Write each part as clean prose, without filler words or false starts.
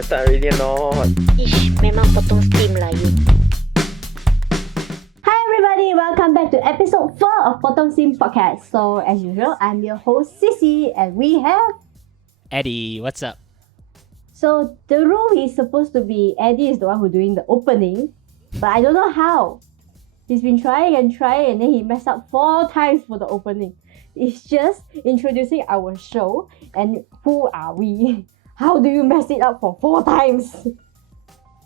can start already or not? Ish, memang potong steam lah you. Hi everybody, welcome back to episode 4 of Potong Steam Podcast. So as usual, I'm your host Ceci and we have... Eddie, what's up? So the rule is supposed to be Eddie is the one who's doing the opening, but I don't know how. He's been trying and then he messed up 4 times for the opening. It's just introducing our show and who are we? How do you mess it up for 4 times?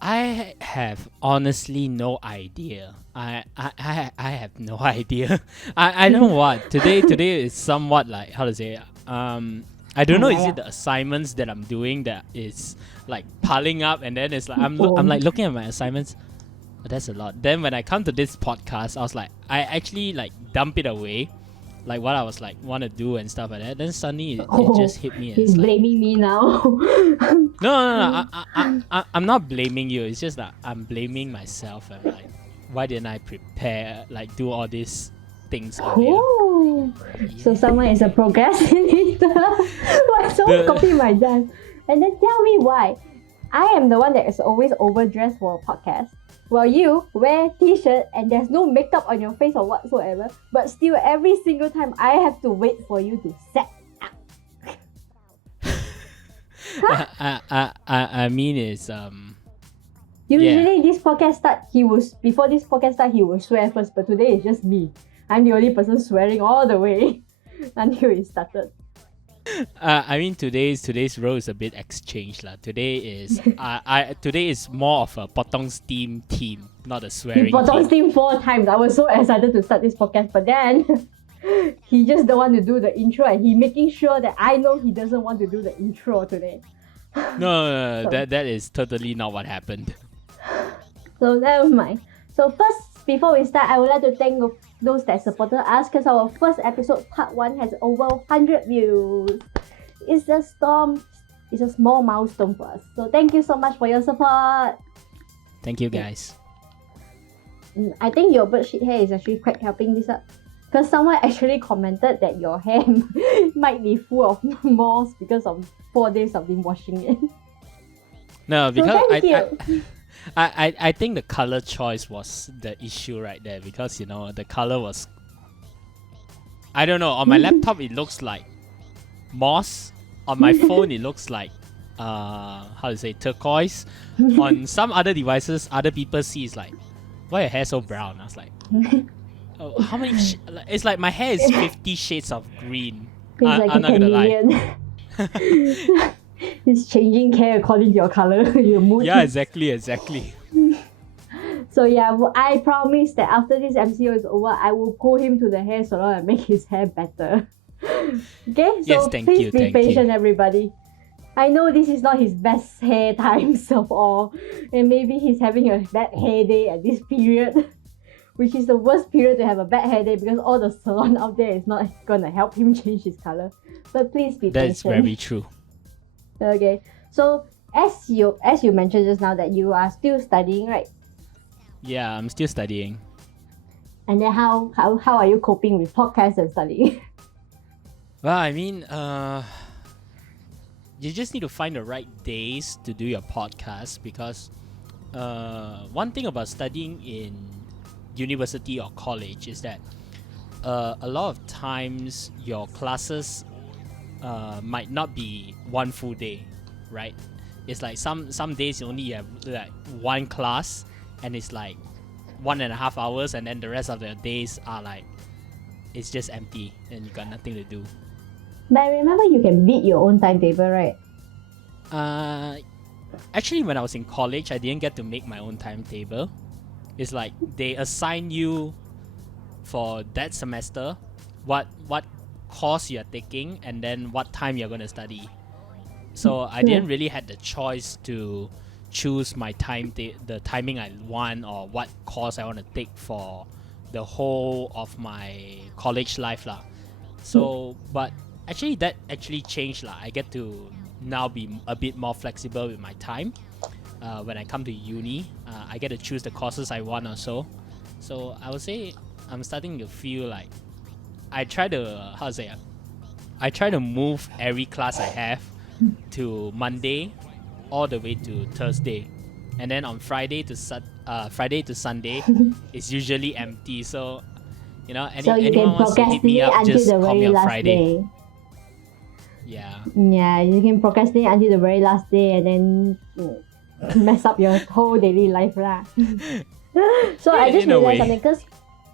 I have honestly no idea. I have no idea. I don't know what. Today is somewhat like, how to say, I don't know, is it the assignments that I'm doing that is like piling up, and then it's like I'm like looking at my assignments. Oh, that's a lot. Then when I come to this podcast, I was like, I actually like dump it away, like what I was like want to do and stuff like that. Then suddenly it just hit me. And He's blaming me now. No. I'm not blaming you. It's just that I'm blaming myself. And like, why didn't I prepare? Like, do all these things earlier? So someone is a procrastinator. Why someone copy my dance? And then tell me why. I am the one that is always overdressed for a podcast. While you wear t-shirt and there's no makeup on your face or whatsoever, but still every single time I have to wait for you to set up. I mean it's Usually this podcast start, before this podcast start he will swear first, but today it's just me. I'm the only person swearing all the way until it started. I mean today's role is a bit exchange lah. Today is more of a Potong Steam team, not a swearing Potong team. Steam 4 times. I was so excited to start this podcast, but then he just don't want to do the intro, and he making sure that I know he doesn't want to do the intro today. No, that is totally not what happened. So never mind. So first, before we start, I would like to thank those that supported us, because our first episode, part 1, has over 100 views. It's a small milestone for us. So thank you so much for your support. Thank you guys. I think your bird shit hair is actually quite helping this up. Because someone actually commented that your hair might be full of moss because of 4 days of been washing it. No, because so I think the color choice was the issue right there, because you know the color was, I don't know, on my laptop it looks like moss, on my phone it looks like how to say, turquoise. On some other devices other people see it's like, why your hair so brown? I was like, oh, how many it's like my hair is 50 shades of green. I'm not gonna lie. It's changing hair according to your color, your mood. Yeah, exactly. So yeah, I promise that after this MCO is over, I will pull him to the hair salon and make his hair better. Okay, so yes, please be patient, everybody. I know this is not his best hair times of all, and maybe he's having a bad hair day at this period, which is the worst period to have a bad hair day, because all the salon out there is not gonna help him change his color. But please be patient. That's very true. Okay, so as you mentioned just now that you are still studying, right? Yeah, I'm still studying. And then how are you coping with podcasts and studying? Well, I mean, you just need to find the right days to do your podcast, because one thing about studying in university or college is that a lot of times your classes might not be one full day, right? It's like some days you only have like one class and it's like 1.5 hours, and then the rest of the days are like, it's just empty and you got nothing to do. But I remember you can beat your own timetable, right? Actually, when I was in college, I didn't get to make my own timetable. It's like they assign you for that semester what course you're taking and then what time you're going to study. So I didn't really had the choice to choose my the timing I want, or what course I want to take for the whole of my college life lah. So but actually that actually changed lah. I get to now be a bit more flexible with my time. When I come to uni, I get to choose the courses I want or so. So I would say I'm starting to feel like I try to move every class I have to Monday all the way to Thursday, and then on Friday to Sunday, it's usually empty. So, So you anyone can wants to hit me procrastinate up, until just the call me very on last Friday. day. Yeah. Yeah, you can procrastinate until the very last day and then mess up your whole daily life lah. So I just In a way. realized something because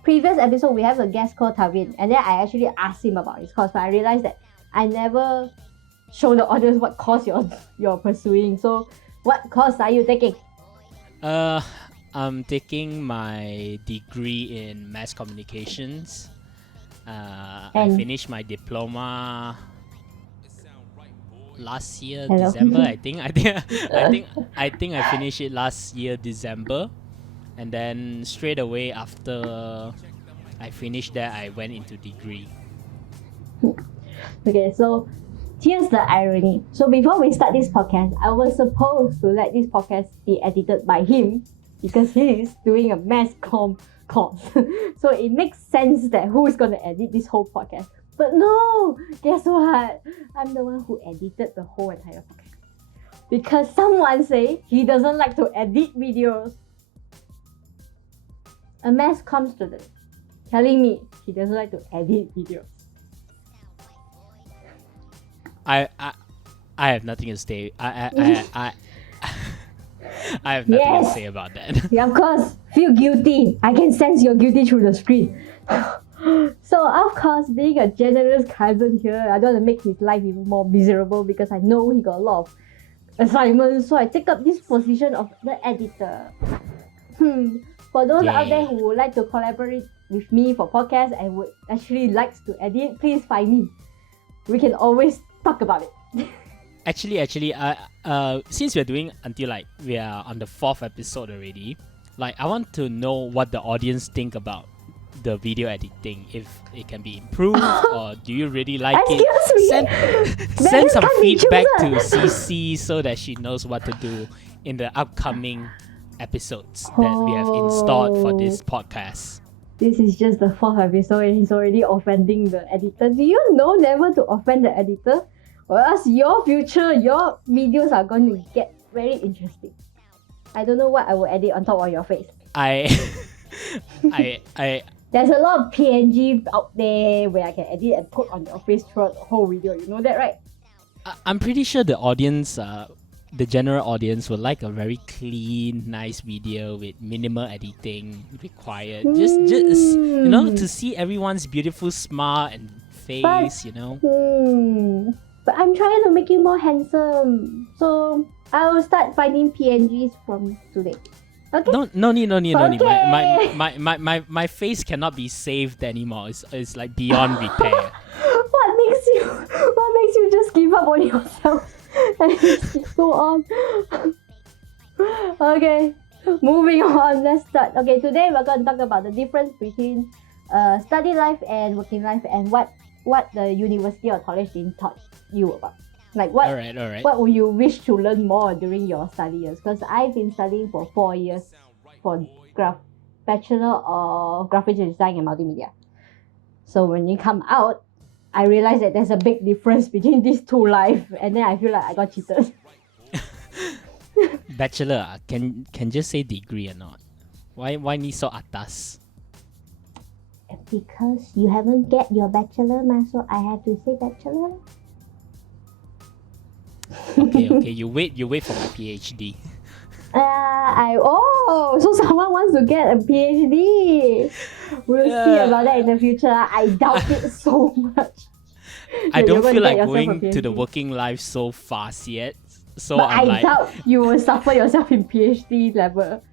previous episode we have a guest called Tavin, and then I actually asked him about his course, but I realized that I never show the audience what course you're pursuing. So what course are you taking? I'm taking my degree in mass communications. I And- finished my diploma last year Hello. December. I think I finished it last year December, and then straight away after I finished that, I went into degree. Okay, so here's the irony. So before we start this podcast, I was supposed to let this podcast be edited by him because he is doing a mass comm course. So it makes sense that who is going to edit this whole podcast. But no, guess what? I'm the one who edited the whole entire podcast. Because someone say he doesn't like to edit videos. A mass comm student telling me he doesn't like to edit videos. I have nothing to say. I have nothing to say about that. Yeah, of course. Feel guilty. I can sense you're guilty through the screen. So, of course, being a generous cousin here, I don't want to make his life even more miserable because I know he got a lot of assignments. So, I take up this position of the editor. For those out there who would like to collaborate with me for podcasts and would actually likes to edit, please find me. We can always talk about it. Actually, since we're doing until like we are on the 4th episode already, like I want to know what the audience think about the video editing, if it can be improved or do you really like it. Send some feedback to Ceci so that she knows what to do in the upcoming episodes that we have installed for this podcast. This is just the 4th episode and he's already offending the editor. Do you know never to offend the editor? Or else your videos are going to get very interesting. I don't know what I will edit on top of your face. There's a lot of PNG out there where I can edit and put on your face throughout the whole video. You know that, right? I'm pretty sure the audience, the general audience, will like a very clean, nice video with minimal editing required. Just to see everyone's beautiful smile and face, But I'm trying to make you more handsome. So I will start finding PNGs from today. Okay? No need. Okay. My face cannot be saved anymore. It's like beyond repair. What makes you just give up on yourself and just go on? Okay, moving on. Let's start. Okay, today we're going to talk about the difference between study life and working life and what the university or college didn't taught you about. Like what? All right. What would you wish to learn more during your study years? Because I've been studying for 4 years for Bachelor of Graphic Design and Multimedia. So when you come out, I realized that there's a big difference between these two lives, and then I feel like I got cheated. Bachelor, can just say degree or not? Why need so atas? Because you haven't get your bachelor, so I have to say bachelor. Okay. You wait for my PhD. So someone wants to get a PhD. We'll see about that in the future. I doubt it so much. I don't feel like a going to the PhD. working life so fast yet. So But I'm I doubt you will suffer yourself in PhD level.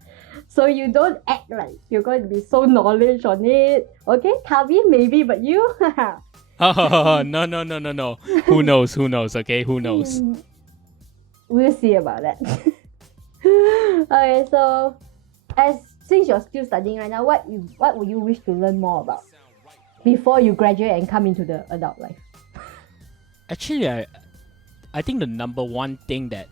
So you don't act like you're going to be so knowledge on it. Okay, Tavi maybe, but you? Oh, no. Who knows, okay? Who knows? We'll see about that. Okay, so since you're still studying right now, what would you wish to learn more about before you graduate and come into the adult life? Actually, I think the number one thing that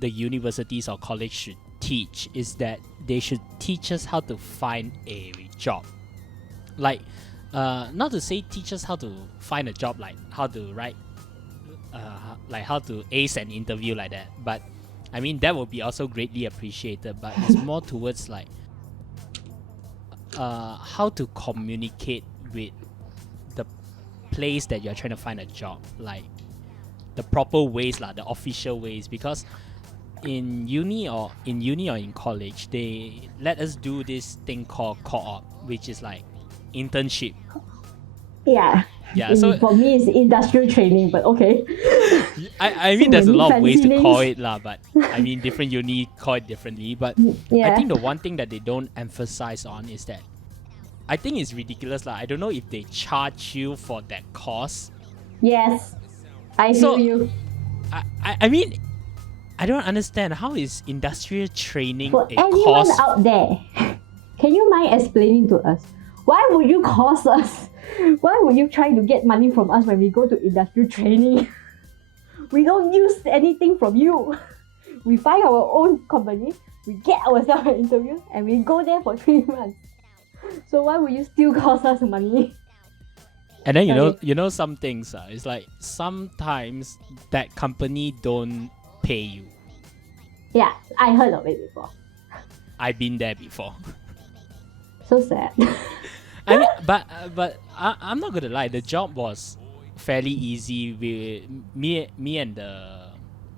the universities or college should teach is that they should teach us how to find a job. Like, not to say teach us how to find a job, like how to write, like how to ace an interview like that. But I mean, that would be also greatly appreciated, but it's more towards like how to communicate with the place that you're trying to find a job, like the proper ways, the official ways, because in uni or in college, they let us do this thing called co-op, which is like internship. Yeah. Yeah, so for me, it's industrial training, but okay. I mean, So there's a many lot of ways fancy to call names. it but I mean, different uni call it differently. But Yeah. I think the one thing that they don't emphasize on is that I think it's ridiculous I don't know if they charge you for that course. Yes. I So- feel you. I mean, I don't understand how is industrial training For a anyone course. out there, can you mind explaining to us why would you cost us? Why would you try to get money from us when we go to industrial training? We don't use anything from you. We find our own company, we get ourselves an interview, and we go there for 3 months. So why would you still cost us money? And then Okay. you know some things it's like sometimes that company don't pay you. Yeah, I heard of it before. I've been there before. So sad. I mean, but I'm not gonna lie. The job was fairly easy. Me and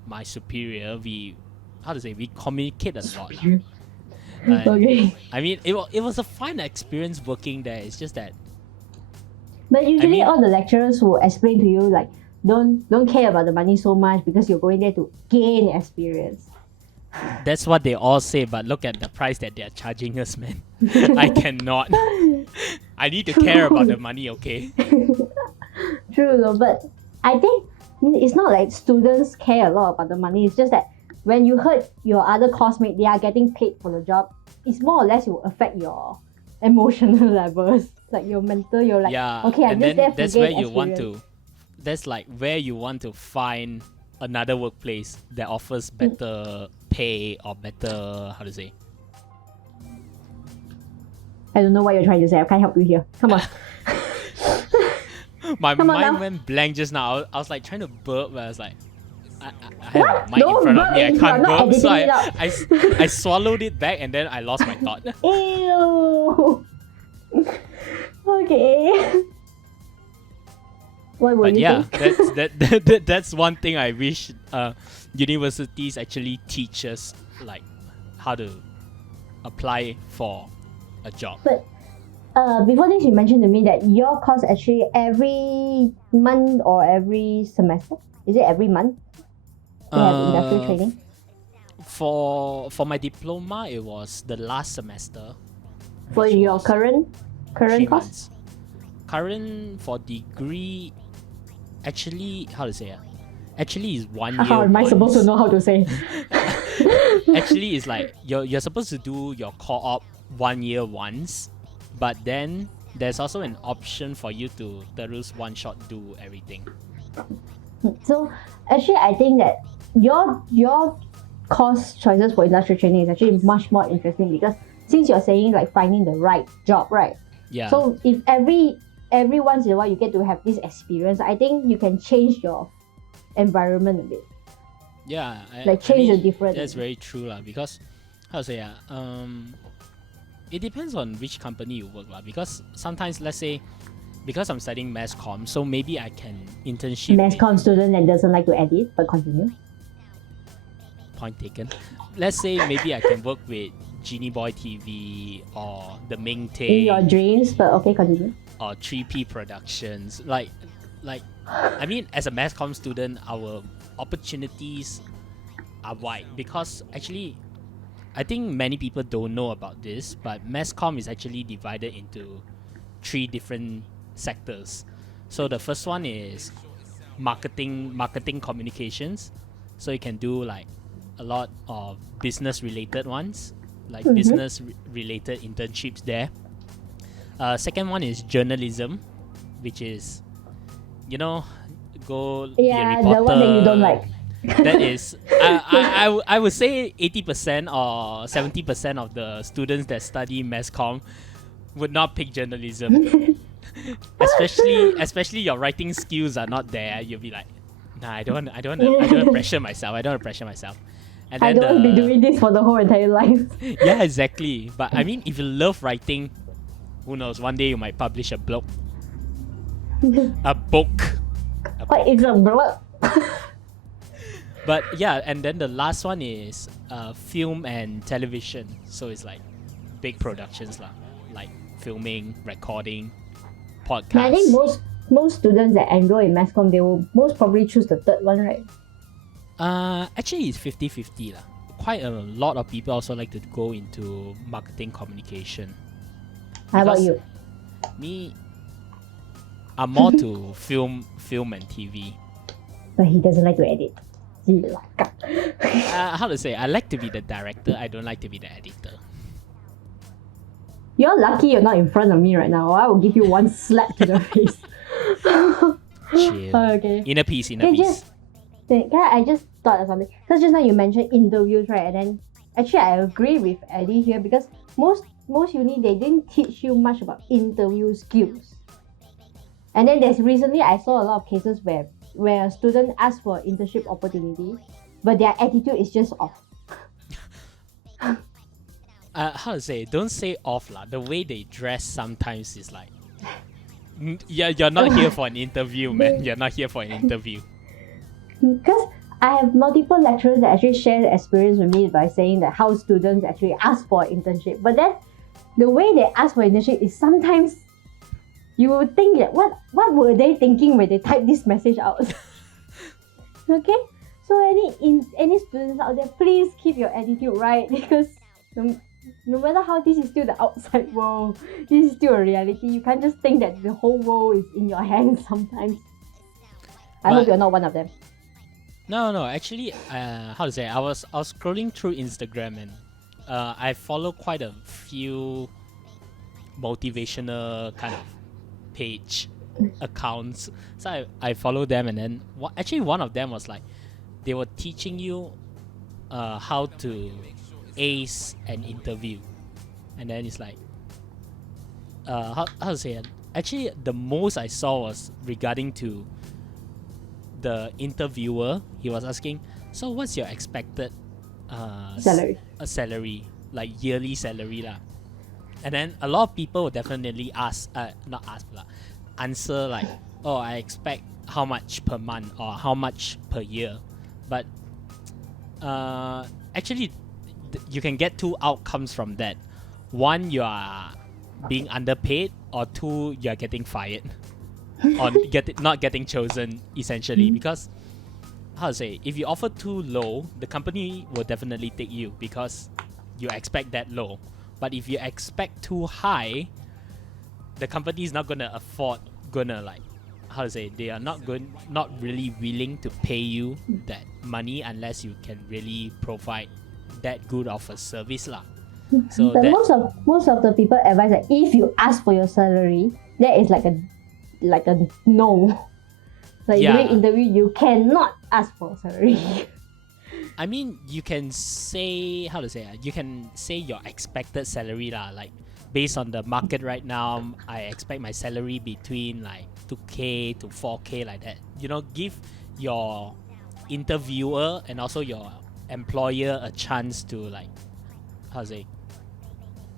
my superior, we communicate a lot. And, Okay. I mean, it was a fun experience working there. It's just that But usually mean- all the lecturers will explain to you like don't care about the money so much because you're going there to gain experience. that's what they all say. But look at the price that they're charging us, man. I cannot. I need to care about the money, okay? True though, but I think it's not like students care a lot about the money. It's just that when you heard your other classmates, they are getting paid for the job, it's more or less it will affect your emotional levels, like your mental. You're like, Yeah. okay, I'm and just then there for that's gain where you want experience. to. That's like where you want to find another workplace that offers better pay or better how to say. I don't know what you're trying to say. I can't help you here. Come on. My Come on mind now. went blank just now. I was like trying to burp, but I was like, I have a mic Don't in front of burp me. I if you can't are not burp, so editing it out. I swallowed it back and then I lost my thought. Ew. Okay. What were But you yeah, saying? that's one thing I wish universities actually teach us, like how to apply for a job. But before this, you mentioned to me that your course actually every month or every semester. Is it every month? They have industrial training. For my diploma, it was the last semester. For which your was current 3 course. months. Current for degree, actually, how to say actually is 1 year. How am I supposed to once. know how to say? Actually, it's like you're supposed to do your co-op 1 year once, but then there's also an option for you to terus one shot do everything. So actually, I think that your course choices for industrial training is actually much more interesting because since you're saying like finding the right job, right? Yeah. So if every once in a while you get to have this experience, I think you can change your environment a bit. Yeah, Like change the different. That's very true because how to say it depends on which company you work because sometimes let's say because I'm studying mass comm, so maybe I can internship. Mass comm student that doesn't like to edit, but continue. Point taken. Let's say maybe I can work with Genie Boy TV or the Ming In your Tay dreams, but okay, continue. or 3P Productions. Like I mean, as a mass comm student, our opportunities are wide because actually I think many people don't know about this, but mass comm is actually divided into 3 different sectors. So the first one is marketing communications. So you can do like a lot of business related ones, like business related internships there. Second one is journalism, which is go be a Yeah, reporter. the one that you don't like. That is, I would say 80% or 70% of the students that study mass comm would not pick journalism. especially your writing skills are not there. You'll be like, nah, I don't want to pressure myself. And I then don't want to be doing this for the whole entire life. yeah, exactly. But I mean, if you love writing, who knows? One day you might publish a blog, a book. But it's a blur. But yeah, and then the last one is film and television. So it's like big productions lah, like filming, recording, podcasts. I think most students that enroll in mass comm, they will most probably choose the third one, right? Actually, it's 50-50 lah. Quite a lot of people also like to go into marketing communication. How about Because you? Me, I'm more to film and TV. But he doesn't like to edit. How to say? I like to be the director. I don't like to be the editor. You're lucky you're not in front of me right now, or I will give you one slap to the face. Chill. Okay. Inner peace. I just thought of something. Because just now you mentioned interviews, right? And then actually I agree with Eddie here because most uni they didn't teach you much about interview skills. And then recently I saw a lot of cases where a student asked for internship opportunity, but their attitude is just off. How to say? Don't say off lah. The way they dress sometimes is like, yeah, you're not here for an interview, man. You're not here for an interview. Because I have multiple lecturers that actually share the experience with me by saying that how students actually ask for an internship. But then the way they ask for internship is sometimes you would think that what were they thinking when they typed this message out? Okay? So any students out there, please keep your attitude right because no matter how this is still the outside world, this is still a reality. You can't just think that the whole world is in your hands sometimes. I hope you're not one of them. No. Actually, how to say? I was scrolling through Instagram and I follow quite a few motivational kind of page accounts. So I follow them, and then actually one of them was like they were teaching you how to ace an interview, and then it's like how to say it? Actually, the most I saw was regarding to the interviewer. He was asking, so what's your expected salary, like yearly salary lah? And then a lot of people would definitely answer like, oh, I expect how much per month or how much per year. But actually you can get two outcomes from that. One, you are being underpaid, or two, you are getting fired or not getting chosen essentially. Because how to say, if you offer too low, the company will definitely take you because you expect that low. But if you expect too high, the company is not how to say, they are not really willing to pay you that money unless you can really provide that good of a service lah. So but most of the people advise that if you ask for your salary, that is like a no. Like during interview, you cannot ask for salary. I mean, you can say, how to say, you can say your expected salary lah. Like based on the market right now, I expect my salary between like 2K to 4K like that. You know, give your interviewer and also your employer a chance to like, how to say,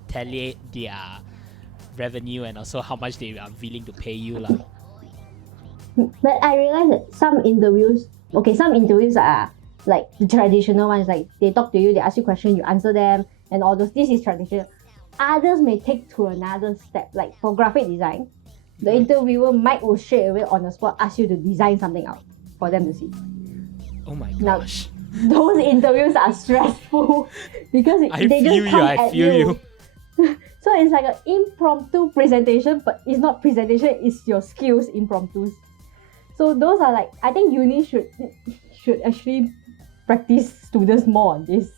tally their revenue and also how much they are willing to pay you lah. But I realized that some interviews are like the traditional ones, like they talk to you, they ask you questions, you answer them, and all those. This is traditional. Others may take to another step, like for graphic design, the interviewer might straight away on the spot ask you to design something out for them to see. Oh my gosh. Now, those interviews are stressful because they just come at you. So it's like an impromptu presentation, but it's not presentation, it's your skills impromptus. So those are like, I think uni should actually practice students more on this.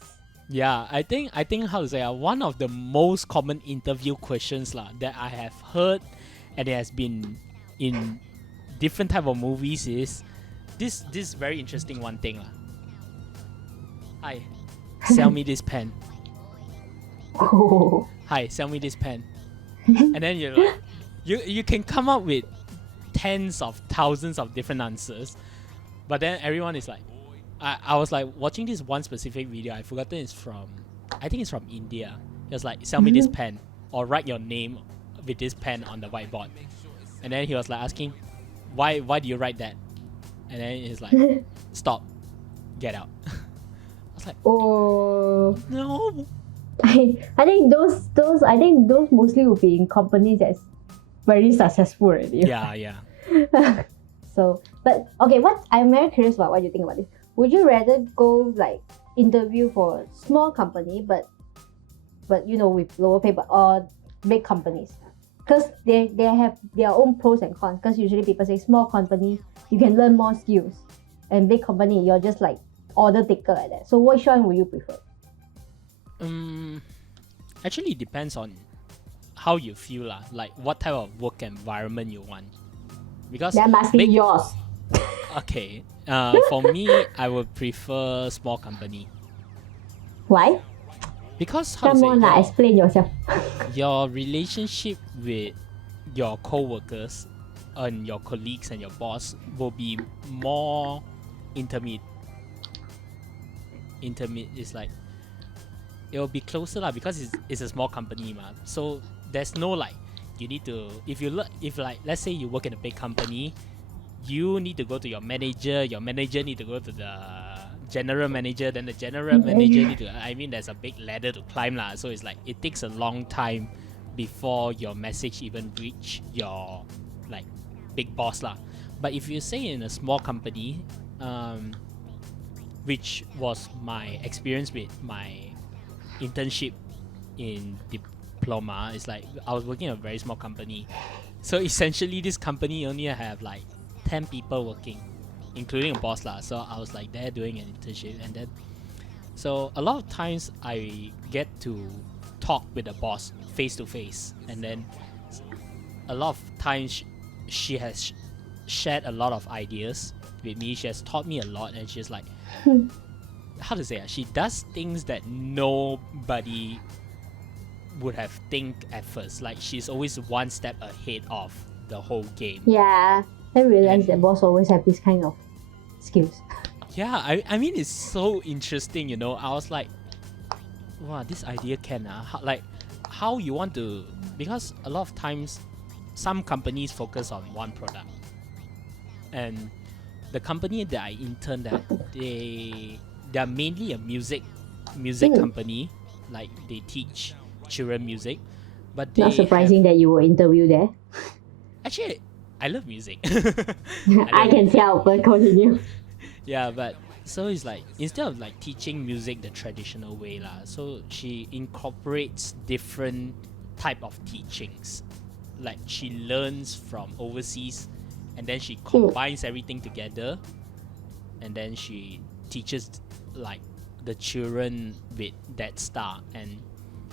Yeah, I think how to say, one of the most common interview questions that I have heard, and it has been in different type of movies, is this very interesting one thing . Hi, sell me this pen. Oh. Hi, sell me this pen. And then you're like, you can come up with tens of thousands of different answers, but then everyone is like, I was like watching this one specific video. I forgotten I think it's from India. It was like, sell me this pen or write your name with this pen on the whiteboard. And then he was like asking, why do you write that? And then he's like, stop, get out. I was like, Oh, no. I think those mostly will be in companies that's very successful already. Yeah. So, but okay, I'm very curious about what you think about this. Would you rather go like interview for a small company, but with lower pay, or big companies? Because they have their own pros and cons. Because usually people say small company you can learn more skills, and big company you're just like order taker like that. So which one would you prefer? Actually, it depends on how you feel lah. Like what type of work environment you want. Because That must be yours. Okay. For me, I would prefer small company. Why? Because how to Come say, on, explain yourself. your relationship with your co-workers and your colleagues and your boss will be more intimate. Is like, it will be closer lah, because it's a small company ma. So there's no like, you need to, if like let's say you work in a big company, you need to go to your manager need to go to the general manager, then the general manager need to, I mean, there's a big ladder to climb lah. So it's like it takes a long time before your message even reach your like big boss lah. But if you say in a small company, which was my experience with my internship in diploma, it's like I was working in a very small company. So essentially this company only have like 10 people working, including a boss lah. So I was like there doing an internship, and then so a lot of times I get to talk with the boss face to face, and then a lot of times she has shared a lot of ideas with me. She has taught me a lot, and she's like, how to say, she does things that nobody would have think at first. Like she's always one step ahead of the whole game. Yeah, I realized that boss always have this kind of skills. Yeah, I mean, it's so interesting, you know. I was like, wow, this idea can how you want to, because a lot of times some companies focus on one product, and the company that I interned at, they're mainly a music company. Like they teach children music, but Not surprising that you were interviewed there. Actually, I love music. I can tell, but continue. Yeah, but so it's like, instead of like teaching music the traditional way lah, so she incorporates different type of teachings. Like she learns from overseas, and then she combines everything together, and then she teaches like the children with that style. And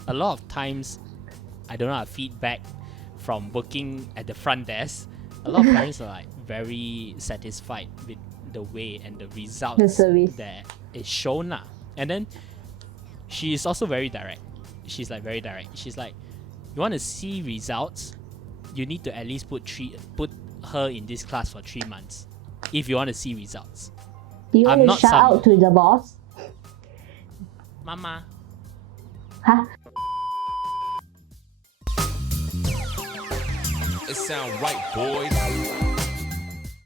a lot of times, I don't know, feedback from working at the front desk, a lot of parents are like very satisfied with the way and the results that is shown lah. And then she is also very direct. She's like very direct. She's like, you want to see results, you need to at least put her in this class for 3 months if you want to see results. Do you want to shout out to the boss? Mama. Huh? It sound right, boys.